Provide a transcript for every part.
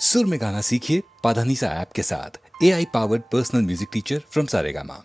सुर में गाना सीखिए पाधानीसा ऐप के साथ। AI powered personal music teacher from Saregama.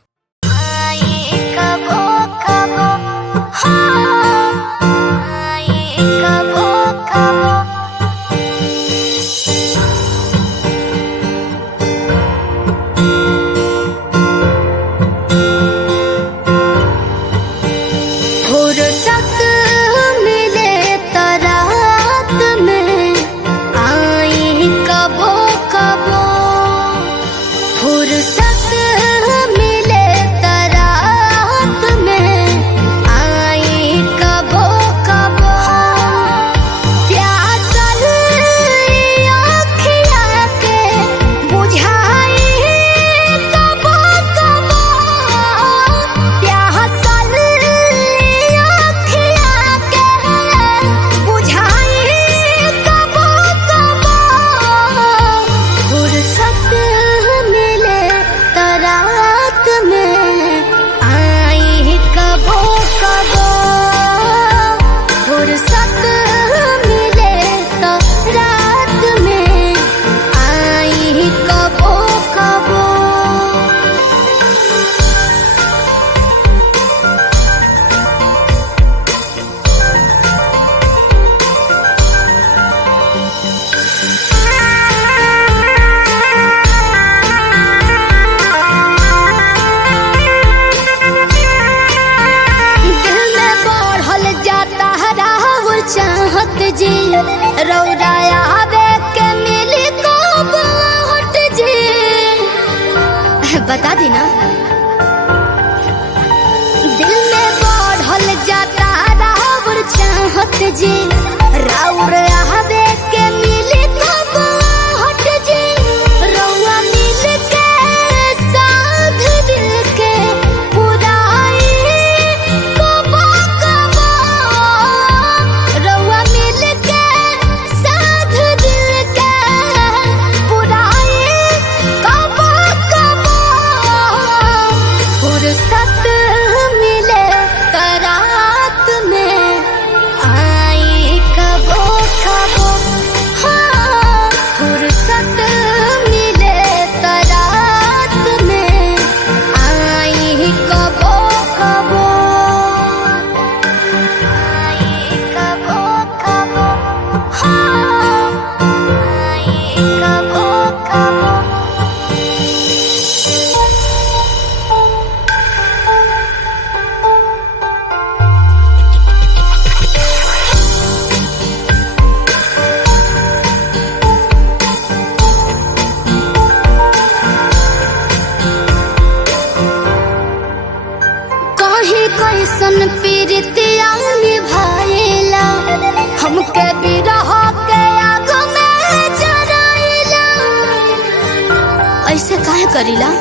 चाहत जी रौराया आवे के मिली को बाट जी बता दी ना। दिल में बढ़ल जाता रावर चाहत जी रौर आवे के मिली को बाट जी रौआ मिल के साथ दिल के पुराई कबा कबा रौआ मिल के साथ दिल के पुराई कबा कबा फुर्सत मिले करात में आई कबो कबो हाँ फुर्सत मिले करात में आई कबो कबो आई कबो कबो हाँ आई कबो कबो। कहीं कैसन पीरितिया निभाएला हमके बिरह के आग में जराइला ऐसे काहे करीला।